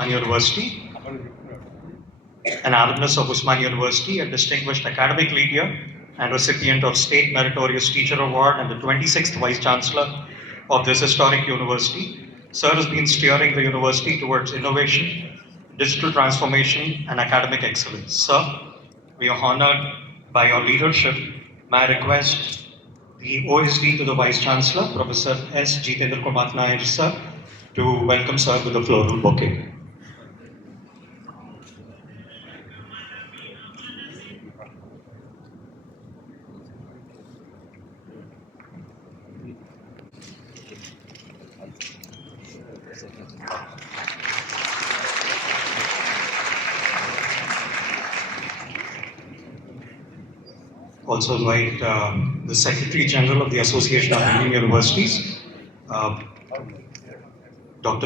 University, an alumnus of Usman University, a distinguished academic leader, and recipient of State Meritorious Teacher Award and the 26th Vice-Chancellor of this historic university. Sir has been steering the university towards innovation, digital transformation, and academic excellence. Sir, we are honored by your leadership. May I request the OSD to the Vice-Chancellor, Professor S. Jitendra Kumar Nair, sir, to welcome sir with the floral bouquet. Also invite the Secretary General of the Association of Indian Universities, Dr.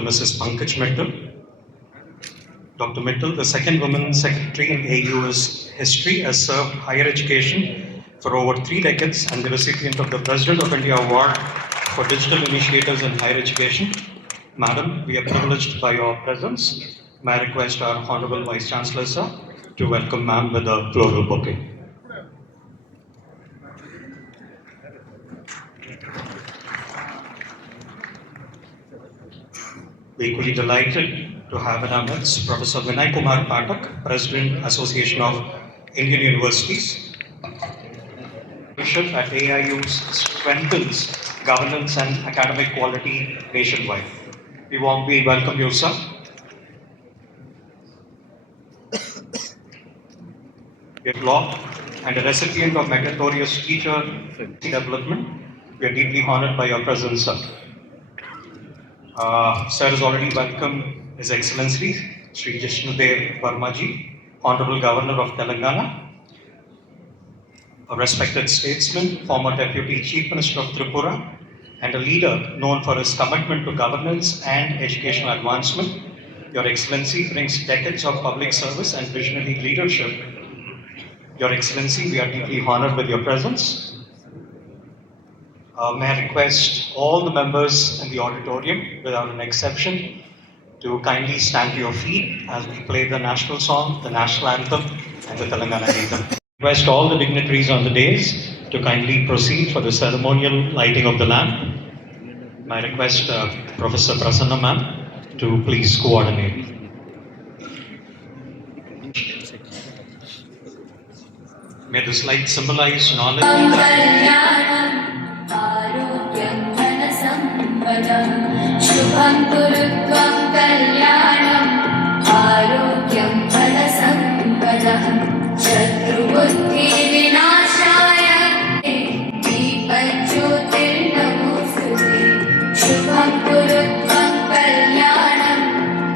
Mrs. Pankaj Mittal. Dr. Mittal, the second woman secretary in AIU's history, has served higher education for over 3 decades and the recipient of the President of India Award for Digital Initiatives in Higher Education. Madam, we are privileged by your presence. May I request our Honorable Vice Chancellor, sir, to welcome ma'am with a floral bouquet. We're equally delighted to have in our midst Professor Vinay Kumar Patak, President, Association of Indian Universities. At AIU strengthens governance and academic quality nationwide. We warmly welcome you, sir. We are law and a recipient of Meritorious Teacher Development. We are deeply honored by your presence, sir. Sir has already welcomed His Excellency SriJishnu Varma ji, Honorable Governor of Telangana, a respected statesman, former Deputy Chief Minister of Tripura, and a leader known for his commitment to governance and educational advancement. Your Excellency brings decades of public service and visionary leadership. Your Excellency, we are deeply honored with your presence. May I request all the members in the auditorium, without an exception, to kindly stand to your feet as we play the national song, the national anthem, and the Telangana anthem. Request all the dignitaries on the dais to kindly proceed for the ceremonial lighting of the lamp. May I request Professor Prasanna ma'am to please coordinate. May this light symbolize knowledge. Shubham Kurutvam Kalyanam Arogyam Balasampadam Shatru Buddhi Vinashaya Deepajyotir Namostute Shubham Kurutvam Kalyanam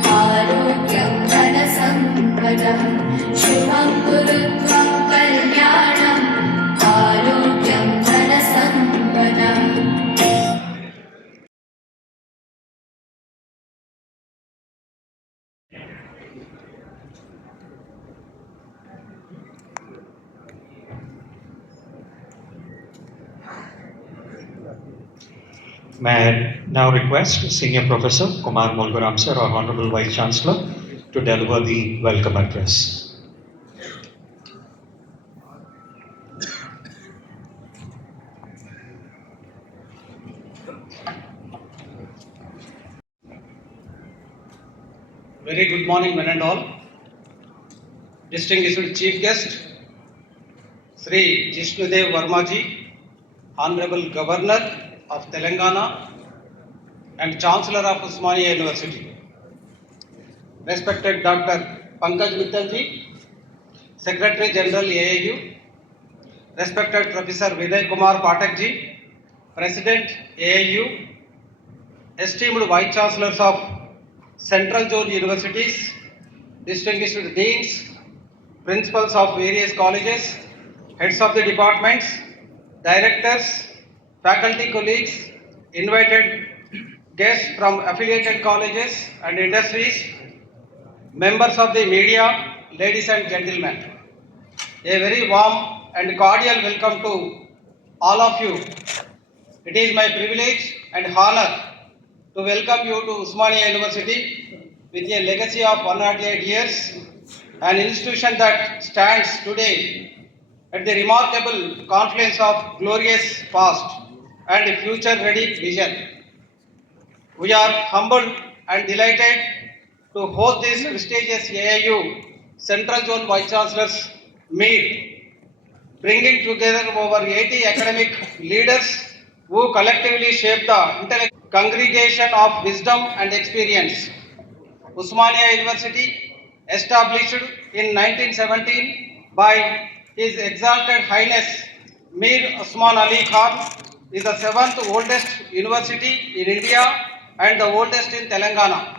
Arogyam Balasampadam Shubham Kurutvam Kalyanam Arogyam Balasampadam. May I now request Senior Professor Kumar Molgaram sir, our Honorable Vice Chancellor, to deliver the welcome address. Very good morning, one and all. Distinguished Chief Guest, SriJishnu Varma ji, Honorable Governor of Telangana and Chancellor of Usmania University, respected Dr. Pankaj Mittal ji, Secretary General AIU, respected Professor Vinay Kumar Patak ji, President AIU, esteemed Vice Chancellors of Central Zone Universities, distinguished Deans, Principals of various colleges, Heads of the departments, Directors, faculty colleagues, invited guests from affiliated colleges and industries, members of the media, ladies and gentlemen. A very warm and cordial welcome to all of you. It is my privilege and honor to welcome you to Usmania University with a legacy of 108 years, an institution that stands today at the remarkable confluence of glorious past and future-ready vision. We are humbled and delighted to host this prestigious AIU Central Zone Vice-Chancellors meet, bringing together over 80 academic leaders who collectively shape the intellectual congregation of wisdom and experience. Usmania University, established in 1917 by His Exalted Highness Mir Usman Ali Khan, is the seventh oldest university in India and the oldest in Telangana.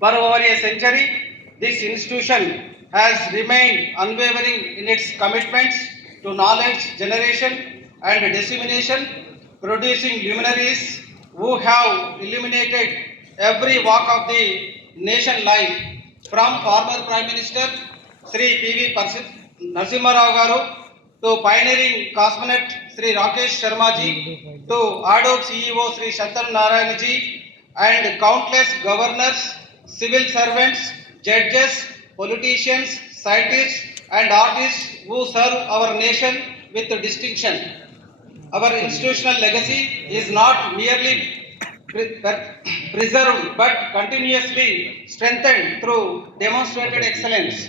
For over a century, this institution has remained unwavering in its commitments to knowledge generation and dissemination, producing luminaries who have illuminated every walk of the nation life, from former Prime Minister Sri P.V. Narasimha Rao Garu to pioneering cosmonaut Sri Rakesh Sharma ji to Adobe CEO Sri Shantanu Narayana ji and countless governors, civil servants, judges, politicians, scientists, and artists who serve our nation with distinction. Our institutional legacy is not merely preserved but continuously strengthened through demonstrated excellence.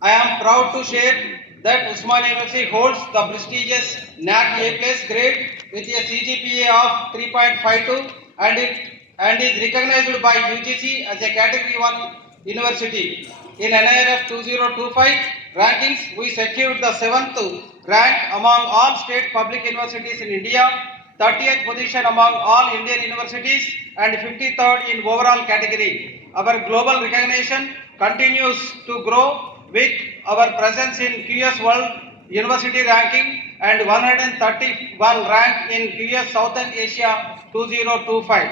I am proud to share that Usman University holds the prestigious NAC A+ grade with a CGPA of 3.52 and is recognized by UGC as a Category 1 university. In NIRF 2025 rankings, we secured the 7th rank among all state public universities in India, 30th position among all Indian universities, and 53rd in overall category. Our global recognition continues to grow with our presence in QS World University Ranking and 131 rank in QS Southern Asia 2025.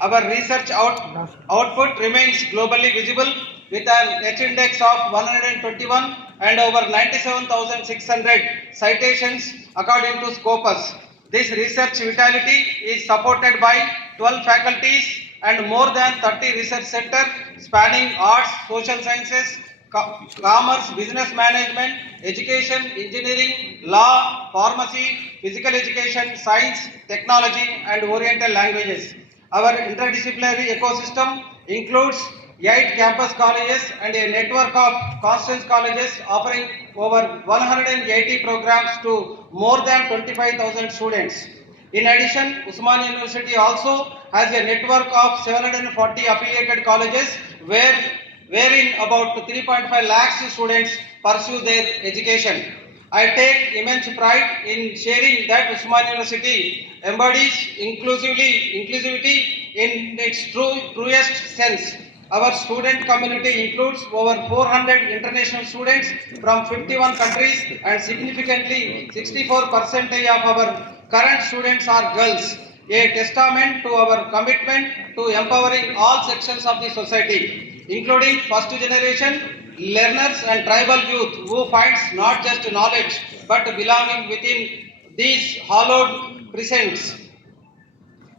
Our research output remains globally visible with an H-index of 121 and over 97,600 citations according to Scopus. This research vitality is supported by 12 faculties and more than 30 research centers spanning arts, social sciences, commerce, business management, education, engineering, law, pharmacy, physical education, science, technology, and oriental languages. Our interdisciplinary ecosystem includes 8 campus colleges and a network of Constance colleges offering over 180 programs to more than 25,000 students. In addition, Usman University also has a network of 740 affiliated colleges wherein about 3.5 lakhs students pursue their education. I take immense pride in sharing that Usman University embodies inclusivity in its truest sense. Our student community includes over 400 international students from 51 countries and significantly 64% of our current students are girls, a testament to our commitment to empowering all sections of the society, including first generation learners and tribal youth who finds not just knowledge but belonging within these hallowed precincts.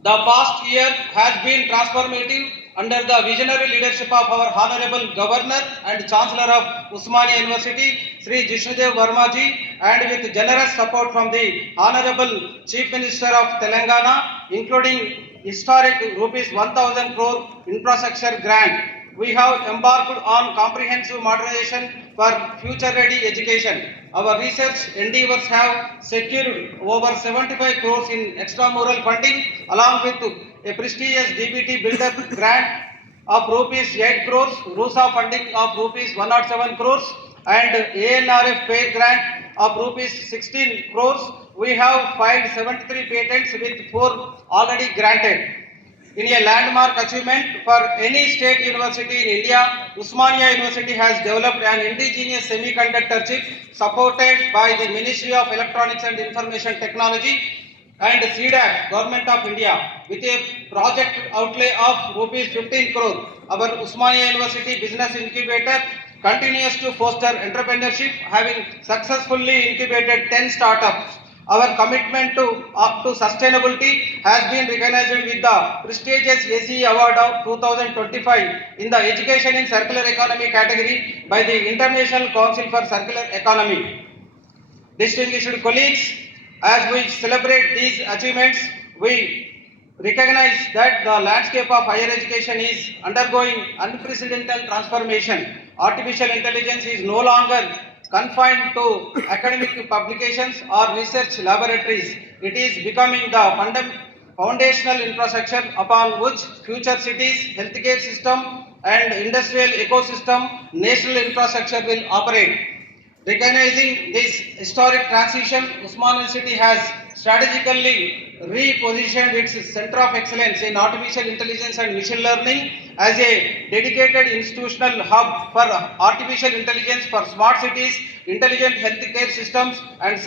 The past year has been transformative under the visionary leadership of our Honorable Governor and Chancellor of Usmania University, SriJishnu Varma ji, and with generous support from the Honorable Chief Minister of Telangana, including historic rupees 1,000 crore infrastructure grant. We have embarked on comprehensive modernization for future-ready education. Our research endeavors have secured over 75 crores in extramural funding, along with a prestigious DBT build-up grant of rupees 8 crores, RUSA funding of rupees 107 crores, and ANRF pay grant of rupees 16 crores. We have filed 73 patents with 4 already granted. In a landmark achievement for any state university in India, Usmania University has developed an indigenous semiconductor chip supported by the Ministry of Electronics and Information Technology and CDAC, Government of India, with a project outlay of rupees 15 crore. Our Usmania University Business Incubator continues to foster entrepreneurship, having successfully incubated 10 startups Our commitment to sustainability has been recognized with the prestigious ACE Award of 2025 in the Education in Circular Economy category by the International Council for Circular Economy. Distinguished colleagues, as we celebrate these achievements, we recognize that the landscape of higher education is undergoing unprecedented transformation. Artificial intelligence is no longer confined to academic publications or research laboratories. It is becoming the foundational infrastructure upon which future cities, healthcare system, and industrial ecosystem, national infrastructure will operate. Recognizing this historic transition, Usman University has strategically repositioned its Center of Excellence in Artificial Intelligence and Machine Learning as a dedicated institutional hub for artificial intelligence for smart cities, intelligent healthcare systems, and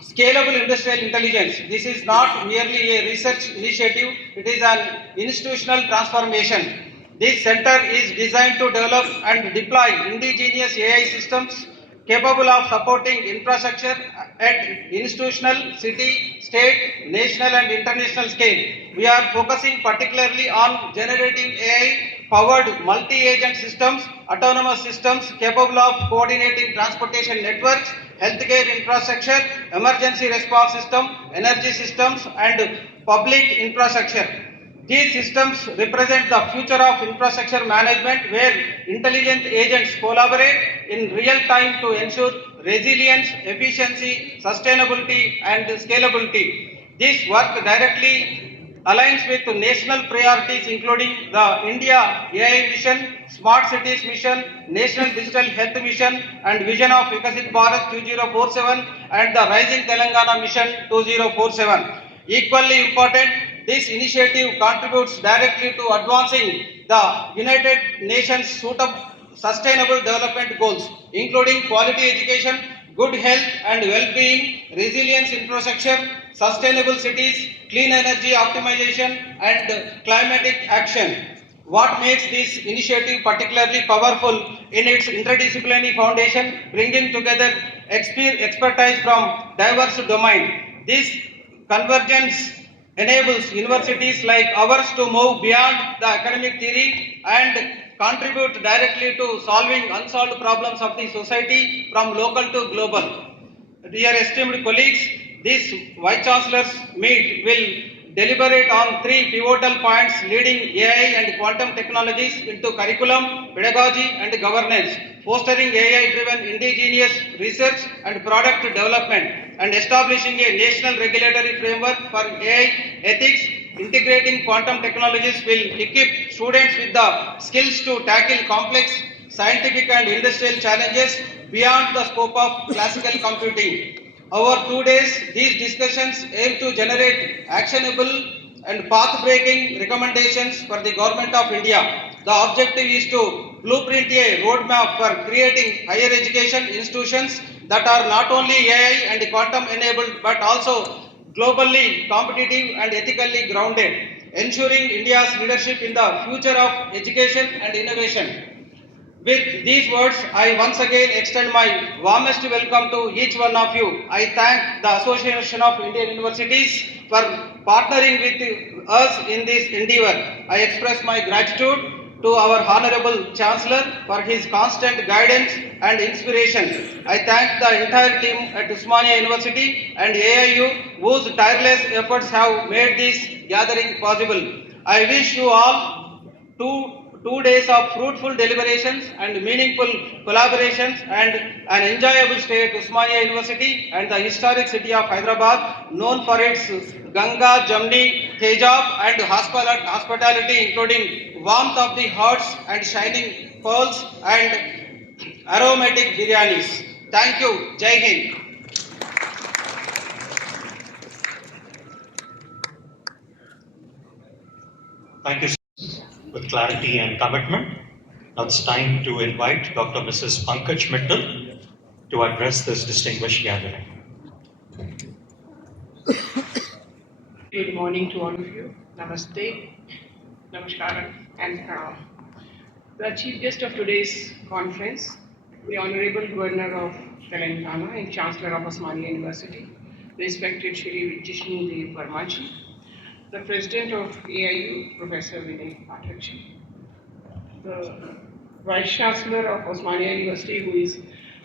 scalable industrial intelligence. This is not merely a research initiative, it is an institutional transformation. This center is designed to develop and deploy indigenous AI systems capable of supporting infrastructure at institutional, city, state, national and international scale. We are focusing particularly on generating AI-powered multi-agent systems, autonomous systems capable of coordinating transportation networks, healthcare infrastructure, emergency response system, energy systems and public infrastructure. These systems represent the future of infrastructure management where intelligent agents collaborate in real time to ensure resilience, efficiency, sustainability and scalability. This work directly aligns with national priorities including the India AI Mission, Smart Cities Mission, National Digital Health Mission and Vision of Vikasit Bharat 2047 and the Rising Telangana Mission 2047. Equally important, this initiative contributes directly to advancing the United Nations Sustainable Development Goals, including quality education, good health and well-being, resilience infrastructure, sustainable cities, clean energy optimization, and climatic action. What makes this initiative particularly powerful in its interdisciplinary foundation, bringing together expertise from diverse domains. This convergence enables universities like ours to move beyond the academic theory and contribute directly to solving unsolved problems of the society from local to global. Dear esteemed colleagues, this Vice-Chancellors meet will deliberate on three pivotal points leading AI and quantum technologies into curriculum, pedagogy and governance, fostering AI-driven indigenous research and product development, and establishing a national regulatory framework for AI ethics. Integrating quantum technologies will equip students with the skills to tackle complex scientific and industrial challenges beyond the scope of classical computing. Over 2 days, these discussions aim to generate actionable and path-breaking recommendations for the Government of India. The objective is to blueprint a roadmap for creating higher education institutions that are not only AI and quantum enabled but also globally competitive and ethically grounded, ensuring India's leadership in the future of education and innovation. With these words, I once again extend my warmest welcome to each one of you. I thank the Association of Indian Universities for partnering with us in this endeavor. I express my gratitude to our Honorable Chancellor for his constant guidance and inspiration. I thank the entire team at Usmania University and AIU whose tireless efforts have made this gathering possible. I wish you all two days of fruitful deliberations and meaningful collaborations and an enjoyable stay at Usmania University and the historic city of Hyderabad, known for its Ganga, Jamni, Tejab and hospitality, including warmth of the hearts and shining pearls and aromatic biryanis. Thank you. Jai Hind. Thank you, sir, with clarity and commitment. Now it's time to invite Dr. Mrs. Pankaj Mittal to address this distinguished gathering. Good morning to all of you. Namaste, Namaskaram, and Pranam. The chief guest of today's conference, the Honorable Governor of Telangana and Chancellor of Osmania University, respected SriJishnu Varma ji, the President of AIU, Professor Vinay Pathak ji, the Vice-Chancellor of Osmania University, who is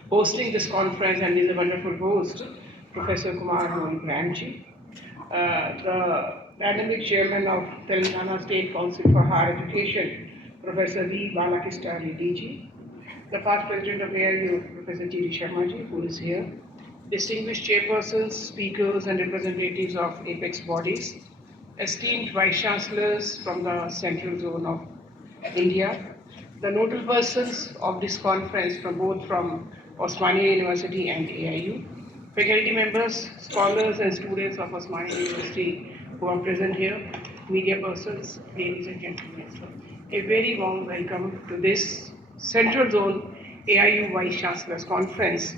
hosting this conference and is a wonderful host, Professor Kumar Ji, the Academic Chairman of Telangana State Council for Higher Education, Professor V. Balakista Reddy ji, the past President of AIU, Professor G. Sharma ji, who is here, distinguished chairpersons, speakers, and representatives of apex bodies, esteemed Vice-Chancellors from the Central Zone of India, the notable persons of this conference from both from Osmania University and AIU, faculty members, scholars and students of Osmania University who are present here, media persons, ladies and gentlemen. A very warm welcome to this Central Zone AIU Vice Chancellors Conference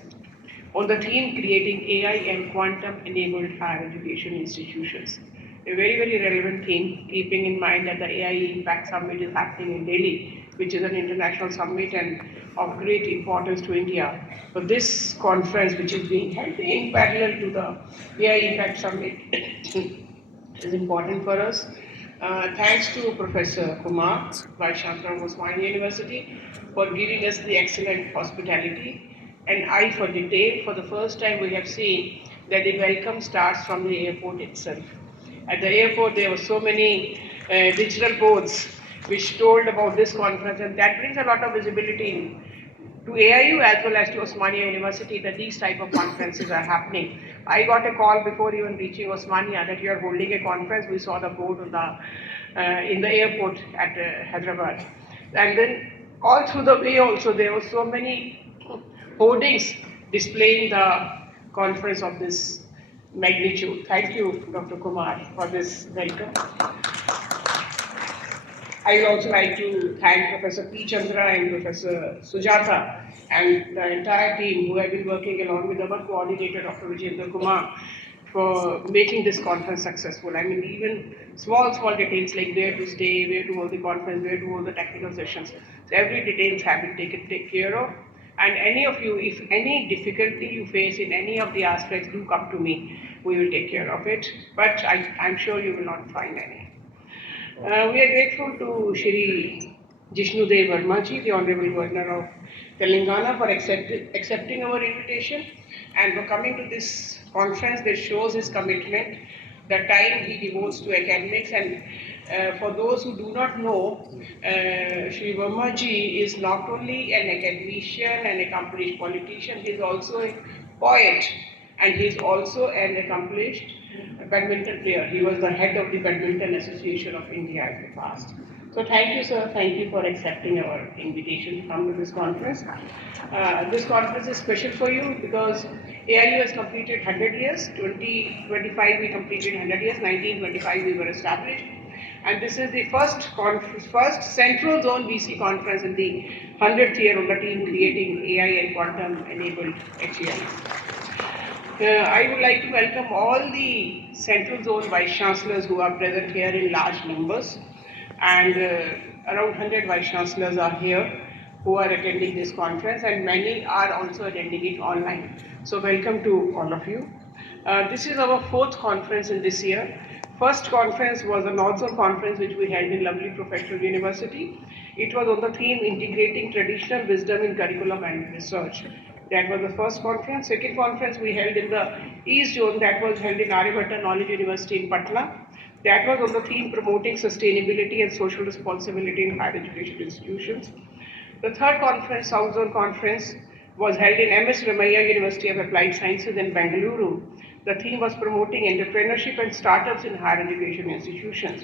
on the theme creating AI and quantum enabled higher education institutions. A very, very relevant theme, keeping in mind that the AI Impact Summit is happening in Delhi, which is an international summit and of great importance to India. So this conference, which is being held in parallel to the AI Impact Summit, is important for us. Thanks to Professor Kumar, Vice Chancellor of Osmania University, for giving us the excellent hospitality and eye for detail. For the first time, we have seen that the welcome starts from the airport itself. At the airport, there were so many digital boards which told about this conference, and that brings a lot of visibility to AIU as well as to Osmania University that these type of conferences are happening. I got a call before even reaching Osmania that you are holding a conference. We saw the board on in the airport at Hyderabad. And then all through the way also there were so many hoardings displaying the conference of this magnitude. Thank you, Dr. Kumar, for this welcome. I would also like to thank Professor P. Chandra and Professor Sujata and the entire team who have been working along with our coordinator, Dr. Vijayendra Kumar, for making this conference successful. I mean, even small details like where to stay, where to hold the conference, where to hold the technical sessions. So every details have been taken care of. And any of you, if any difficulty you face in any of the aspects, do come to me. We will take care of it. But I'm sure you will not find any. We are grateful to SriJishnu Varma ji, the Honorable Governor of Telangana, for accepting our invitation and for coming to this conference that shows his commitment, the time he devotes to academics. And for those who do not know, Shri Varma ji is not only an academician and accomplished politician, he is also a poet and he is also an accomplished badminton player. He was the head of the Badminton Association of India in the past. So thank you, sir. Thank you for accepting our invitation to come to this conference. This conference is special for you because AIU has completed 100 years. 2025 we completed 100 years. 1925 we were established. And this is the first Central Zone VC conference in the 100th year of the team creating AI and quantum enabled HEI. I would like to welcome all the Central Zone Vice-Chancellors who are present here in large numbers, and around 100 Vice-Chancellors are here who are attending this conference, and many are also attending it online. So welcome to all of you. This is our 4th conference in this year. First conference was a North Zone conference which we held in lovely Professional University. It was on the theme integrating traditional wisdom in curriculum and research. That was the first conference. Second conference we held in the East Zone, that was held in Aryabhatta Knowledge University in Patna. That was on the theme promoting sustainability and social responsibility in higher education institutions. The third conference, South Zone Conference, was held in MS Ramaiah University of Applied Sciences in Bengaluru. The theme was promoting entrepreneurship and startups in higher education institutions.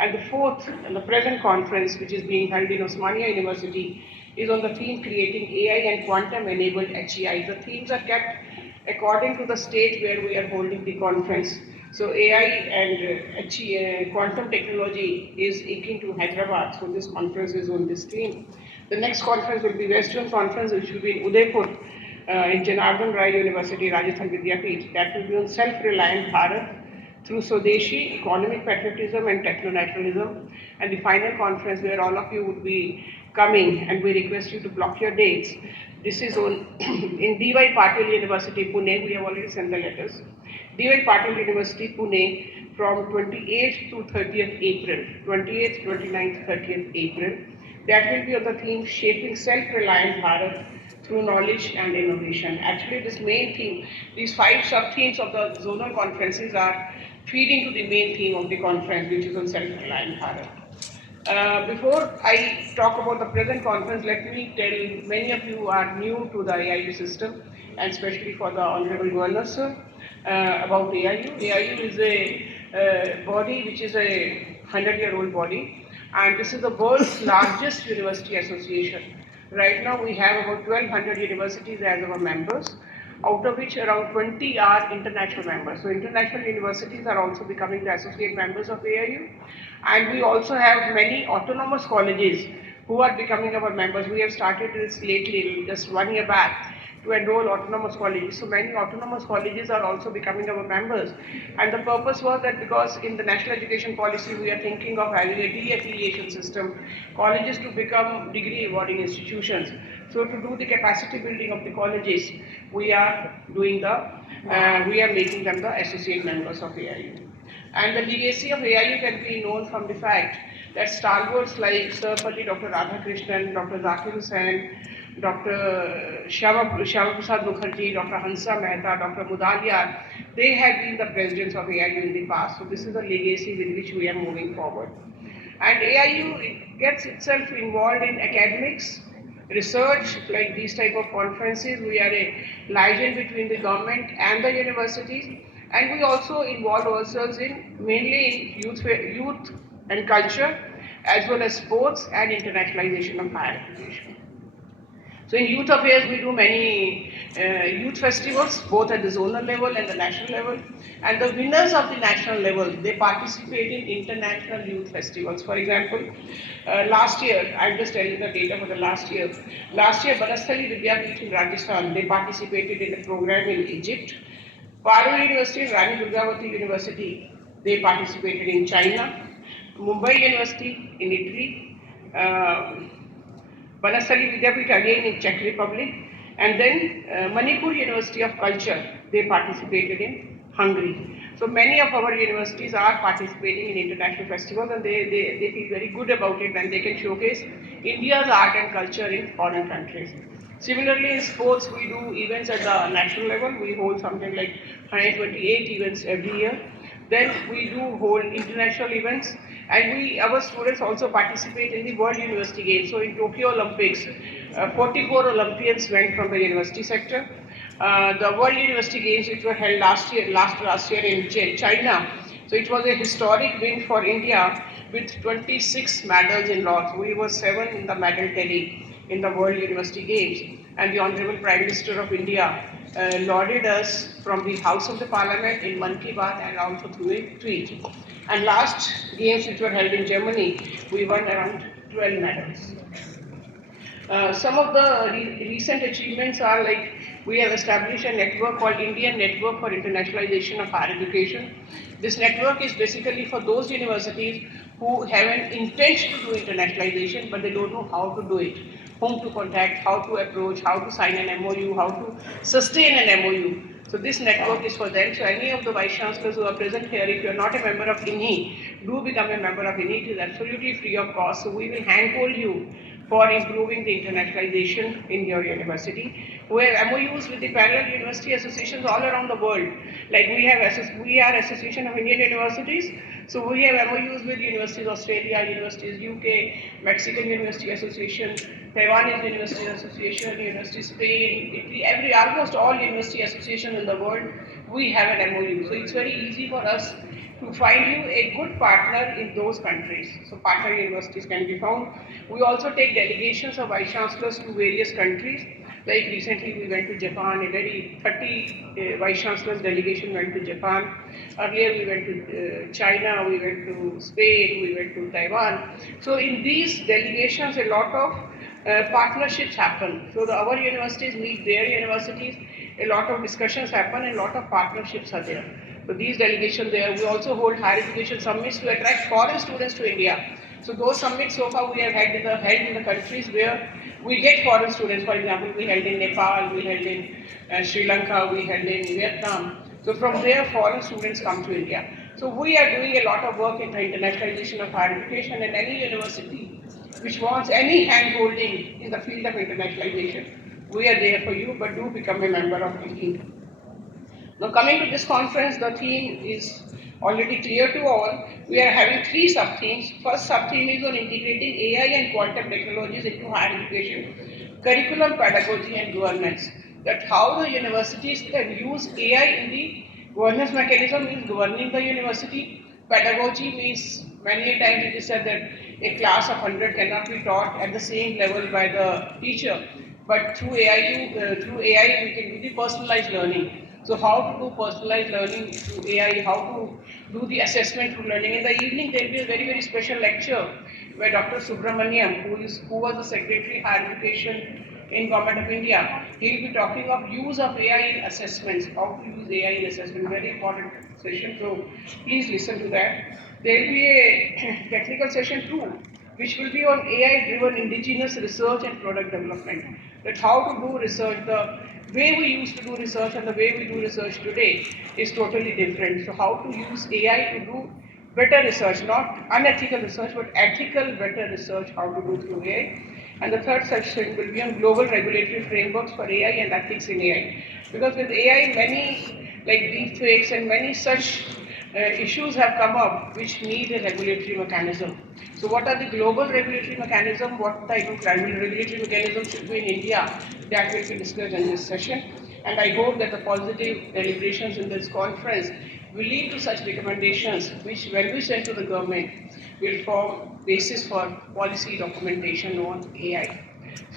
And the fourth and the present conference, which is being held in Osmania University, is on the theme creating AI and quantum enabled HEI. The themes are kept according to the state where we are holding the conference. So AI and HEI, quantum technology is akin to Hyderabad, so this conference is on this theme. The next conference will be Western Conference, which will be in Udaipur, in Janardhan Rai University, Rajasthan Vidyapeeth. That will be on self-reliant Bharat through Swadeshi, economic patriotism and techno-naturalism. And the final conference where all of you would be coming, and we request you to block your dates. This is on in D.Y. Patil University, Pune. We have already sent the letters. D.Y. Patil University, Pune, from 28th to 30th April, 28th, 29th, 30th April. That will be on the theme Shaping Self-Reliant Bharat through Knowledge and Innovation. Actually, this main theme, these 5 sub-themes of the zonal conferences are feeding to the main theme of the conference, which is on self-reliant Bharat. Before I talk about the present conference, let me tell many of you are new to the AIU system, and especially for the Honorable Governor, sir, about AIU. AIU is a body which is a 100-year-old body, and this is the world's largest university association. Right now, we have about 1,200 universities as our members, out of which around 20 are international members. So international universities are also becoming the associate members of AIU. And we also have many autonomous colleges who are becoming our members. We have started this lately, just 1 year back, to enroll autonomous colleges. So many autonomous colleges are also becoming our members. And the purpose was that because in the national education policy, we are thinking of having a de-affiliation system, colleges to become degree awarding institutions. So to do the capacity building of the colleges, we are doing we are making them the associate members of AIU. And the legacy of AIU can be known from the fact that stalwarts like Sir Palli, Dr. Radhakrishnan, Dr. Zakir Hussain, Dr. Shyama Prasad Mukherjee, Dr. Hansa Mehta, Dr. Mudaliar, they have been the presidents of AIU in the past. So this is a legacy with which we are moving forward. And AIU gets itself involved in academics, research, like these type of conferences. We are a liaison between the government and the universities, and we also involve ourselves in mainly in youth and culture, as well as sports and internationalization of higher education. So in youth affairs, we do many youth festivals, both at the zonal level and the national level. And the winners of the national level, they participate in international youth festivals. For example, last year, I'm just telling the data for the last year. Last year, Banasthali Vidyapeeth in Rajasthan, they participated in a program in Egypt. Parul University and Rani Durgavati University, they participated in China. Mumbai University in Italy. Banasthali Vidyapeeth again in Czech Republic, and then Manipur University of Culture, they participated in Hungary. So many of our universities are participating in international festivals, and they feel very good about it, and they can showcase India's art and culture in foreign countries. Similarly, in sports, we do events at the national level. We hold something like 128 events every year. Then we do hold international events, and our students also participate in the World University Games. So in Tokyo Olympics, 44 Olympians went from the university sector. The World University Games, which were held last year in China, so it was a historic win for India with 26 medals in lots. We were 7 in the medal tally in the World University Games, and the Honorable Prime Minister of India lauded us from the House of the Parliament in Mann Ki Baat and also through a tweet. And last games which were held in Germany, we won around 12 medals. Some of the recent achievements are like we have established a network called Indian Network for Internationalization of Higher Education. This network is basically for those universities who have an intent to do internationalization, but they don't know how to do it, whom to contact, how to approach, how to sign an MOU, how to sustain an MOU. So this network is for them. So any of the Vice-Chancellors who are present here, if you are not a member of INHI, do become a member of INHI. It is absolutely free of cost. So we will handhold you for improving the internationalization in your university. We have MOUs with the parallel university associations all around the world. Like we are Association of Indian Universities, so we have MOUs with Universities Australia, Universities UK, Mexican University Association, Taiwanese University Association, University Spain, Italy, almost all university associations in the world, we have an MOU. So it's very easy for us to find you a good partner in those countries. So partner universities can be found. We also take delegations of Vice-Chancellors to various countries. Like recently we went to Japan, a very 30 Vice-Chancellors delegation went to Japan. Earlier we went to China, we went to Spain, we went to Taiwan. So in these delegations a lot of partnerships happen. So our universities meet their universities, a lot of discussions happen, and a lot of partnerships are there. So these delegations there, we also hold higher education summits to attract foreign students to India. So those summits so far we have held in the countries where we get foreign students. For example, we held in Nepal, we held in Sri Lanka, we held in Vietnam. So from there, foreign students come to India. So we are doing a lot of work in the internationalization of higher education, and any university which wants any hand-holding in the field of internationalization, we are there for you, but do become a member of the team. Now coming to this conference, the theme is already clear to all. We are having three sub-themes. First sub-theme is on integrating AI and quantum technologies into higher education, curriculum, pedagogy and governance. That how the universities can use AI in the governance mechanism means governing the university. Pedagogy means many a times it is said that a class of 100 cannot be taught at the same level by the teacher, but through AI we can do the personalized learning. So how to do personalized learning through AI, how to do the assessment through learning. In the evening there will be a very, very special lecture where Dr. Subramaniam, who was the Secretary Higher Education in Government of India, he will be talking of use of AI in assessments, how to use AI in assessment, very important session, so please listen to that. There will be a technical session too, which will be on AI-driven indigenous research and product development. That how to do research, the way we used to do research and the way we do research today is totally different. So how to use AI to do better research, not unethical research, but ethical better research, how to do through AI. And the third section will be on global regulatory frameworks for AI and ethics in AI. Because with AI, many like deepfakes and many such issues have come up which need a regulatory mechanism. So what are the global regulatory mechanism? What type of regulatory mechanism should be in India? That will be discussed in this session. And I hope that the positive deliberations in this conference will lead to such recommendations which when we send to the government will form basis for policy documentation on AI.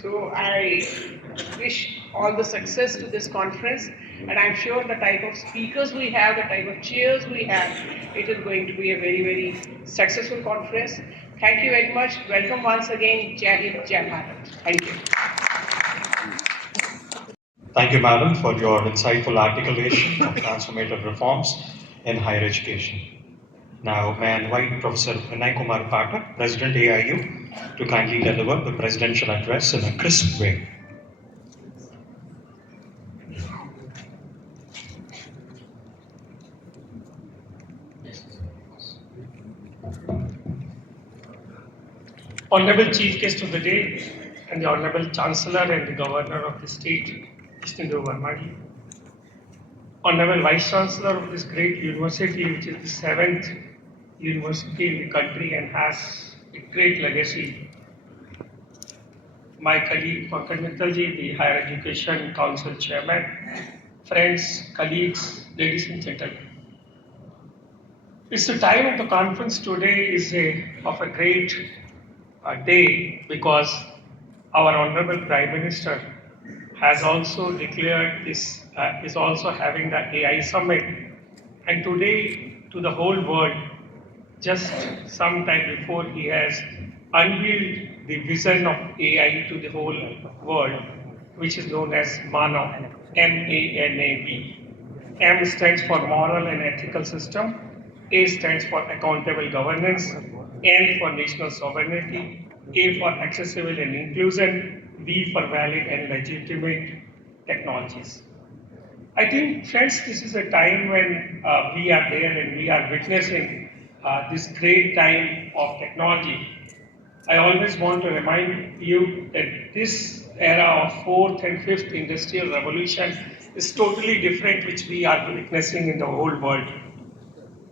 So I wish all the success to this conference, and I'm sure the type of speakers we have, the type of chairs we have, it is going to be a very, very successful conference. Thank you very much. Welcome once again. Jai Hind, Jai Bharat. Thank you. Thank you, Madam, for your insightful articulation of transformative reforms in higher education. Now, may I invite Professor Vinay Kumar Pathak, President AIU, to kindly deliver the presidential address in a crisp way. Honorable Chief Guest of the Day and the Honorable Chancellor and the Governor of the state, Mr. Varma. Honorable Vice-Chancellor of this great university, which is the seventh university in the country and has a great legacy. My colleague Pankaj Mittalji, the Higher Education Council Chairman, friends, colleagues, ladies and gentlemen. It's the time of the conference today is of a great day because our Honorable Prime Minister has also declared this, is also having the AI Summit, and today to the whole world, just some time before he has unveiled the vision of AI to the whole world, which is known as MANAV, M-A-N-A-V. M stands for moral and ethical system, A stands for accountable governance, N for national sovereignty, A for accessible and inclusion, V for valid and legitimate technologies. I think, friends, this is a time when we are there and we are witnessing this great time of technology. I always want to remind you that this era of fourth and fifth industrial revolution is totally different, which we are witnessing in the whole world.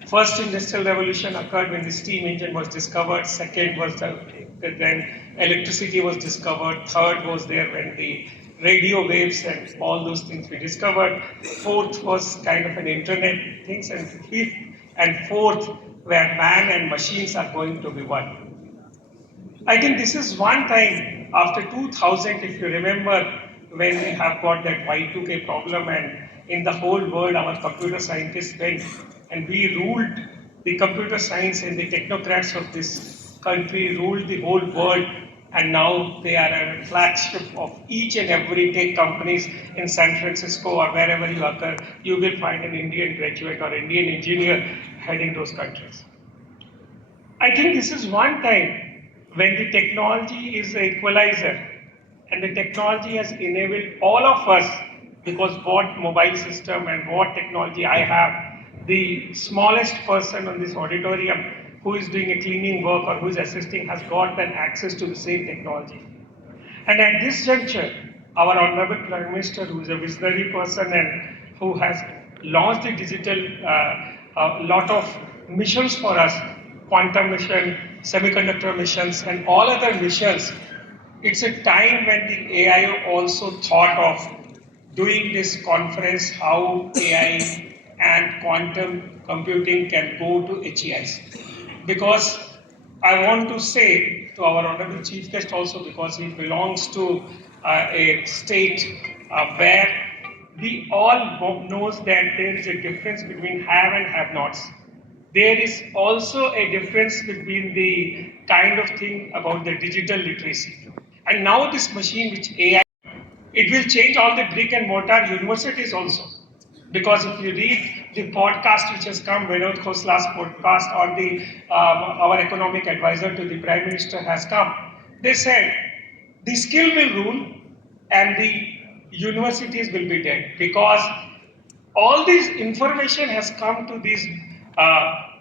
First industrial revolution occurred when the steam engine was discovered. Second was when electricity was discovered. Third was there when the radio waves and all those things were discovered. Fourth was kind of an internet things, and fifth and fourth where man and machines are going to be one. I think this is one time after 2000, if you remember, when we have got that Y2K problem, and in the whole world our computer scientists went and we ruled the computer science, and the technocrats of this country ruled the whole world, and now they are a flagship of each and every tech companies in San Francisco or wherever you occur, you will find an Indian graduate or Indian engineer heading those countries. I think this is one time when the technology is an equalizer, and the technology has enabled all of us because what mobile system and what technology I have, the smallest person on this auditorium who is doing a cleaning work or who is assisting has got that access to the same technology. And at this juncture, our Honorable Prime Minister, who is a visionary person and who has launched the digital lot of missions for us, quantum mission, semiconductor missions, and all other missions, it's a time when the AIU also thought of doing this conference, how AI and quantum computing can go to HEIs. Because I want to say to our Honorable Chief Guest also, because he belongs to a state where we all knows that there is a difference between have and have nots. There is also a difference between the kind of thing about the digital literacy. And now this machine which AI, it will change all the brick and mortar universities also. Because if you read the podcast which has come, Vinod Khosla's podcast, or the our economic advisor to the Prime Minister has come, they said the skill will rule and the universities will be dead, because all this information has come to these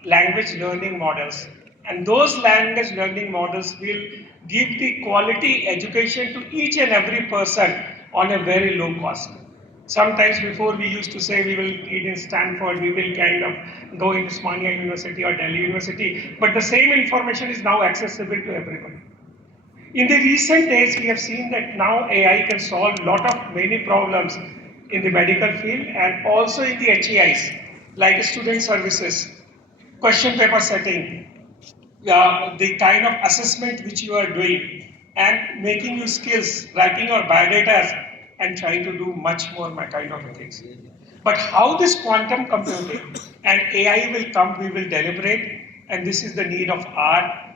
language learning models, and those language learning models will give the quality education to each and every person on a very low cost. Sometimes before we used to say we will eat in Stanford, we will kind of go into Osmania University or Delhi University, but the same information is now accessible to everybody. In the recent days, we have seen that now AI can solve a lot of many problems in the medical field and also in the HEIs, like student services, question paper setting, the kind of assessment which you are doing, and making you skills, writing your biodatas, and trying to do much more my kind of things. But how this quantum computing and AI will come, we will deliberate, and this is the need of our.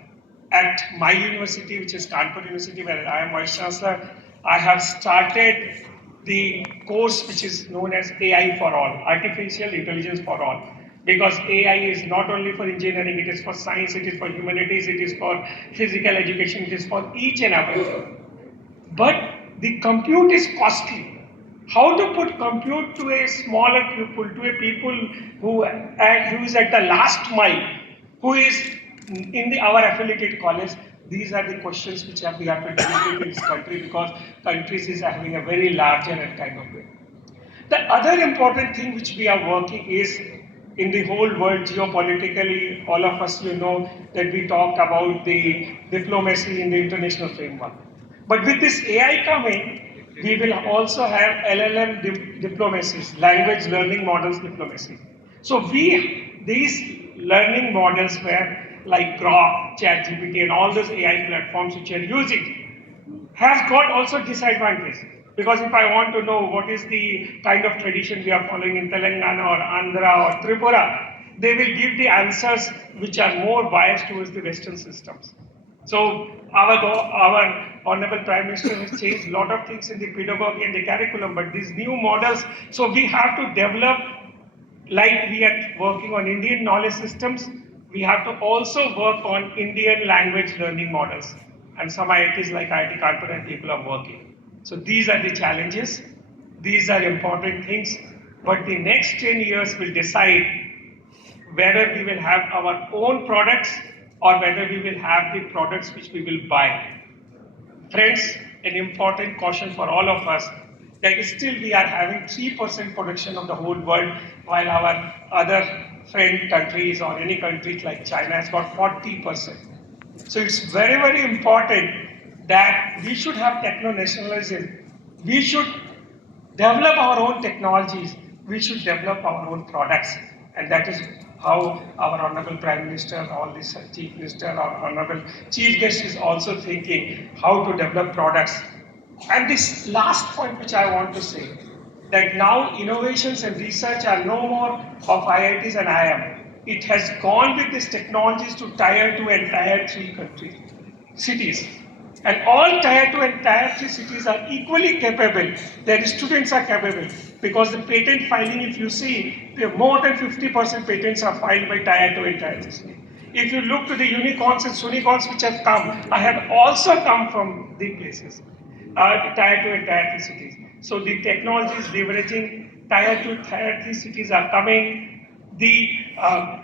At my university, which is Kanpur University, where I am Vice-Chancellor, I have started the course which is known as AI for all, Artificial Intelligence for All. Because AI is not only for engineering, it is for science, it is for humanities, it is for physical education, it is for each and everything. But the compute is costly. How to put compute to a smaller pupil, to a people who is at the last mile, who is in our affiliated college? These are the questions which we have to deal with in this country, because countries is having a very larger and kind of way. The other important thing which we are working is in the whole world geopolitically, all of us know that we talk about the diplomacy in the international framework. But with this AI coming, we will also have LLM diplomacies, language learning models diplomacy. So these learning models were like Grok, ChatGPT, and all those AI platforms which are using has got also disadvantage. Because if I want to know what is the kind of tradition we are following in Telangana or Andhra or Tripura, they will give the answers which are more biased towards the Western systems. So our Honorable Prime Minister has changed a lot of things in the pedagogy and the curriculum, but these new models, so we have to develop, like we are working on Indian knowledge systems, we have to also work on Indian language learning models. And some IITs like IIT Kanpur and people are working. So these are the challenges. These are important things. But the next 10 years will decide whether we will have our own products or whether we will have the products which we will buy. Friends, an important caution for all of us, that still we are having 3% production of the whole world, while our other friend countries or any countries like China has got 40%. So it's very, very important that we should have techno-nationalism. We should develop our own technologies. We should develop our own products. And that is how our Honorable Prime Minister, all this Chief Minister, our Honorable Chief Guest is also thinking how to develop products. And this last point which I want to say, that now innovations and research are no more of IITs and IIM. It has gone with these technologies to Tier 2 and Tier 3 cities. And all Tier 2 and Tier 3 cities are equally capable. Their students are capable. Because the patent filing, if you see, more than 50% patents are filed by Tier 2 and Tier 3 cities. If you look to the unicorns and unicorns which have come, I have also come from these places, Tier 2 and Tier 3 cities. So the technology is leveraging, tier 2, tier 3 cities are coming, the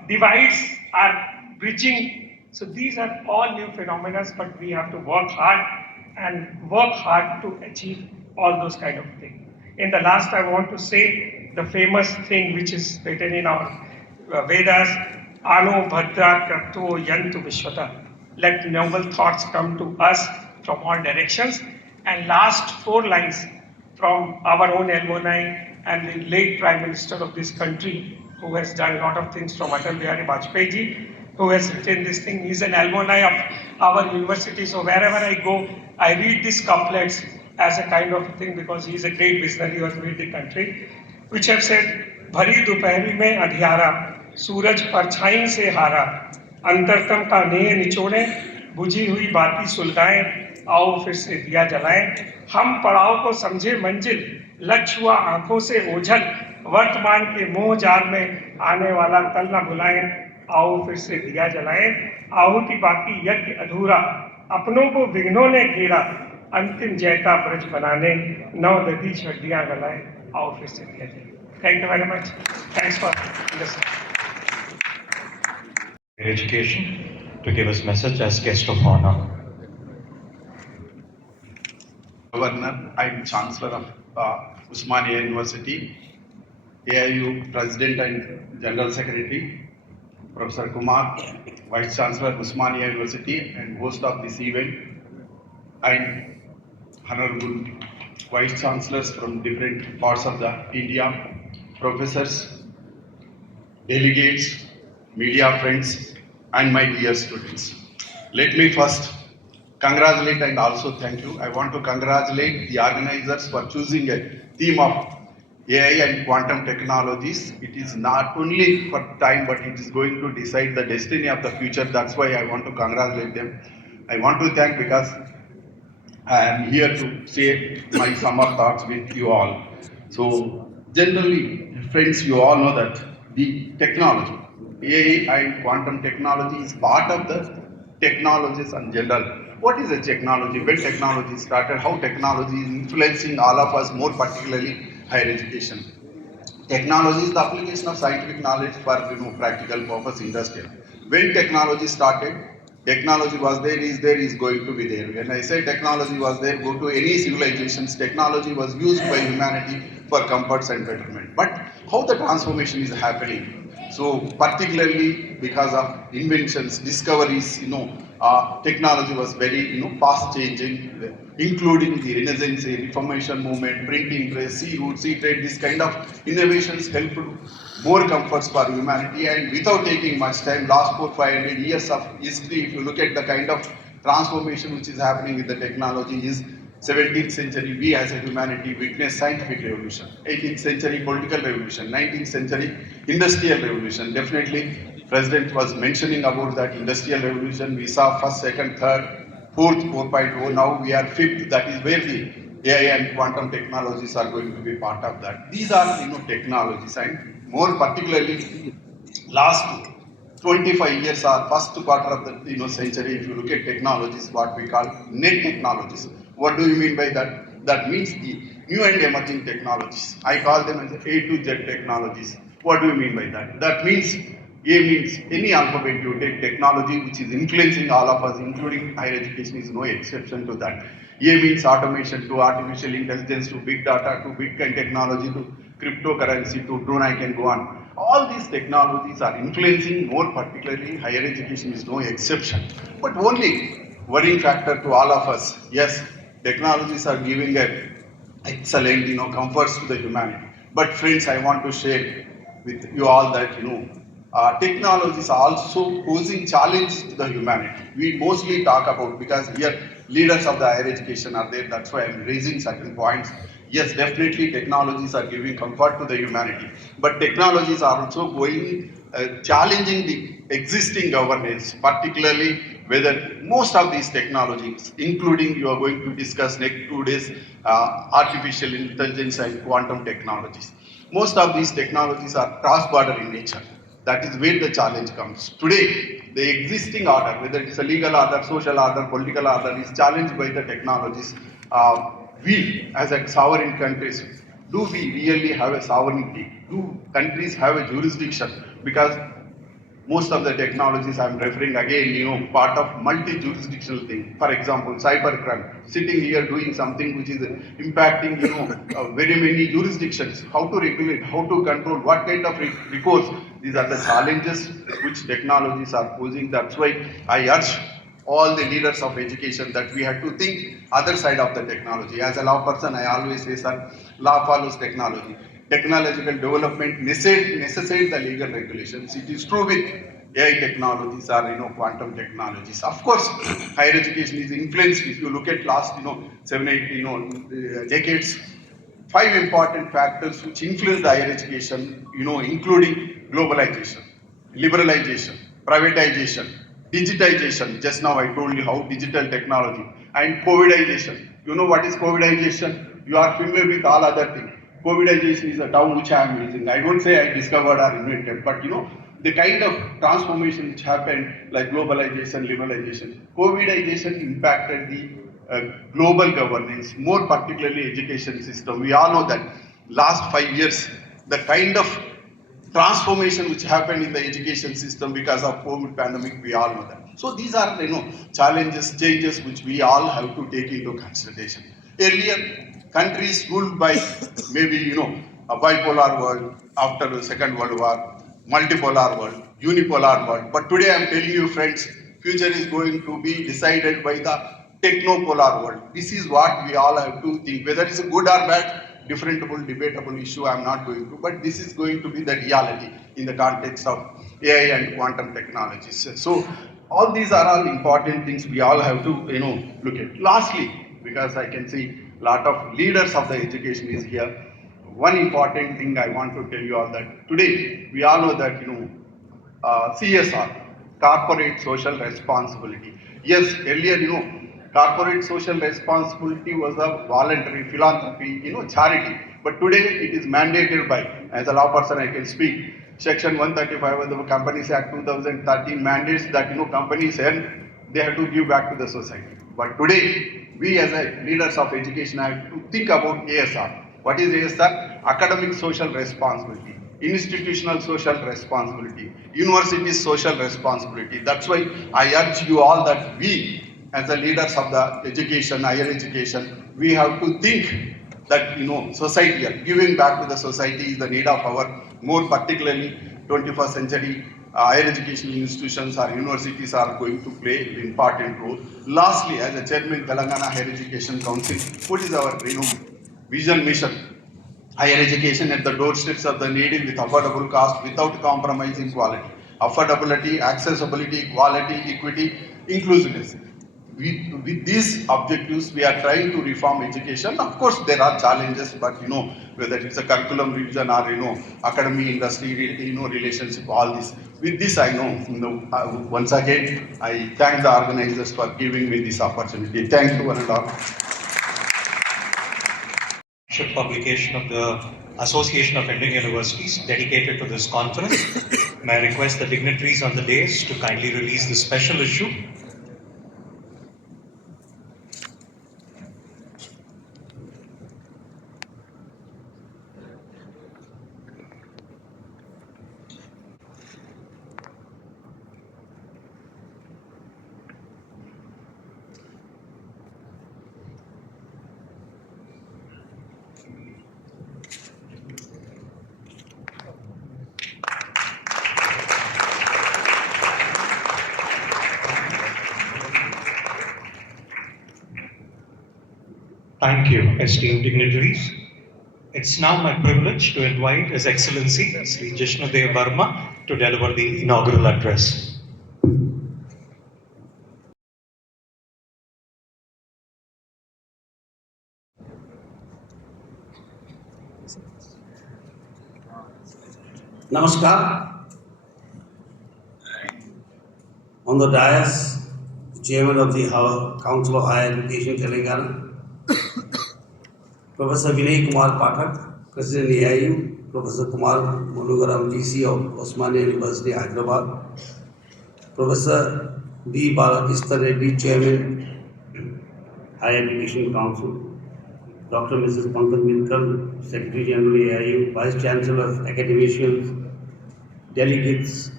divides are bridging. So these are all new phenomena, but we have to work hard to achieve all those kind of things. In the last, I want to say the famous thing which is written in our Vedas, Ano Bhadra Karto Yantu Vishwata. Let noble thoughts come to us from all directions. And last 4 lines from our own alumni and the late Prime Minister of this country, who has done a lot of things from Atal Bihari Vajpayee ji, who has written this thing. He's an alumni of our university, so wherever I go, I read these couplets as a kind of thing because he's a great visionary who has made the country, which have said, भरी दोपहरी में अंधियारा, सूरज परछाई से हारा, अंतरतम का नेह निचोड़े, बुझी हुई बाती सुलगाएं, आओ फिर से दिया जलाएं, हम पड़ाव को समझे मंजिल, लक्ष्य हुआ आंखों से ओझल, वर्तमान के मोह जाल में आने वाला कल न भुलाएं, आओ फिर से दिया जलाएं, आहुति बाकी यज्ञ अधूरा, अपनों को विघ्नों ने घेरा, अंतिम जय का ब्रज बनाने, नव दधी छड्डियां गलाएं, आओ फिर से दिया जलाएं. Thank you very much. Thanks for listening. Education to give his message as guest of honor. Governor, I'm Chancellor of Usmania University, AIU President and General Secretary, Professor Kumar, Vice-Chancellor Usmania University and host of this event, and Honorable Vice-Chancellors from different parts of the India, professors, delegates, media friends, and my dear students. Let me first congratulate and also thank you. I want to congratulate the organizers for choosing a theme of AI and quantum technologies. It is not only for time, but it is going to decide the destiny of the future. That's why I want to congratulate them. I want to thank because I am here to share my summer thoughts with you all. So generally, friends, you all know that the technology, AI and quantum technology is part of the technologies in general. What is a technology? When technology started, how technology is influencing all of us, more particularly higher education. Technology is the application of scientific knowledge for practical purpose industrial. When technology started, technology was there, is going to be there. When I say technology was there, go to any civilizations, technology was used by humanity for comforts and betterment. But how the transformation is happening? So particularly because of inventions, discoveries, technology was very fast changing, including the Renaissance, Reformation movement, printing press, sea route, sea trade. This kind of innovations helped more comforts for humanity, and without taking much time, last 400-500 years of history, if you look at the kind of transformation which is happening with the technology, is 17th century, we as a humanity witnessed scientific revolution, 18th century political revolution, 19th century industrial revolution. Definitely, President was mentioning about that industrial revolution. We saw first, second, third, fourth, 4.0. Now we are fifth. That is where the AI and quantum technologies are going to be part of that. These are technologies, and more particularly, last 25 years or first quarter of the century, if you look at technologies, what we call net technologies. What do you mean by that? That means the new and emerging technologies. I call them as A to Z technologies. What do you mean by that? That means A means any alphabet you take, technology which is influencing all of us, including higher education, is no exception to that. A means automation, to artificial intelligence, to big data, to Bitcoin technology, to cryptocurrency, to drone, I can go on. All these technologies are influencing, more particularly higher education is no exception. But only worrying factor to all of us, yes, technologies are giving a excellent comforts to the humanity. But friends, I want to share with you all that technologies are also posing challenge to the humanity. We mostly talk about, because here leaders of the higher education are there, that's why I'm raising certain points. Yes, definitely technologies are giving comfort to the humanity, but technologies are also going challenging the existing governance, particularly whether most of these technologies, including you are going to discuss next 2 days, artificial intelligence and quantum technologies. Most of these technologies are cross-border in nature. That is where the challenge comes. Today, the existing order, whether it is a legal order, social order, political order, is challenged by the technologies. we as a sovereign countries, do we really have a sovereignty? Do countries have a jurisdiction? Because most of the technologies I'm referring again, part of multi-jurisdictional thing. For example, cybercrime, sitting here doing something which is impacting, very many jurisdictions. How to regulate, how to control, what kind of recourse. These are the challenges which technologies are posing. That's why I urge all the leaders of education that we have to think other side of the technology. As a law person, I always say, sir, law follows technology. Technological development necessitates the legal regulations. It is true with AI technologies or quantum technologies. Of course, higher education is influenced. If you look at last 7-8 decades, 5 important factors which influence the higher education, including globalization, liberalization, privatization, digitization. Just now I told you how digital technology and COVIDization. You know what is COVIDization? You are familiar with all other things. COVIDization is a term which I am using. I don't say I discovered or invented, but the kind of transformation which happened, like globalization, liberalization. COVIDization impacted the global governance, more particularly education system. We all know that last 5 years, the kind of transformation which happened in the education system because of COVID pandemic, we all know that. So these are challenges, changes which we all have to take into consideration. Earlier, countries ruled by maybe a bipolar world after the Second World War, multipolar world, unipolar world. But today I am telling you, friends, future is going to be decided by the technopolar world. This is what we all have to think. Whether it's a good or bad, differentable, debatable issue, I am not going to. But this is going to be the reality in the context of AI and quantum technologies. So all these are all important things we all have to look at. Lastly, because I can see a lot of leaders of the education is here. One important thing I want to tell you all that today we all know that CSR, corporate social responsibility. Yes, earlier corporate social responsibility was a voluntary philanthropy, charity. But today it is mandated by, as a law person I can speak, Section 135 of the Companies Act 2013 mandates that companies earn, they have to give back to the society. But today, we as a leaders of education have to think about ASR. What is ASR? Academic social responsibility, institutional social responsibility, university social responsibility. That's why I urge you all that we, as the leaders of the education, higher education, we have to think that societal giving back to the society is the need of our, more particularly 21st century higher education institutions or universities are going to play an important role. Lastly, as a chairman Telangana Higher Education Council, what is our vision mission? Higher education at the doorsteps of the needy with affordable cost without compromising quality. Affordability, accessibility, quality, equity, inclusiveness. With these objectives, we are trying to reform education. Of course, there are challenges, but whether it's a curriculum revision or academy industry, relationship, all this. With this, I know, once again, I thank the organizers for giving me this opportunity. Thank you, one and all. Publication of the Association of Indian Universities dedicated to this conference. May I request the dignitaries on the dais to kindly release the special issue. Thank you, esteemed dignitaries. It's now my privilege to invite His Excellency SriJishnu Varma to deliver the inaugural address. Namaskar. On the dais, the Chairman of the Council of Higher Education Telangana, Professor Vinay Kumar Pathak, President AIU, Professor Kumar Manugaram, DC of Osmania University, Hyderabad, Professor B. Balakistan Reddy, Chairman, Higher Education Council, Dr. Mrs. Pankaj Mitkal, Secretary General AIU, Vice-Chancellors, academicians, delegates,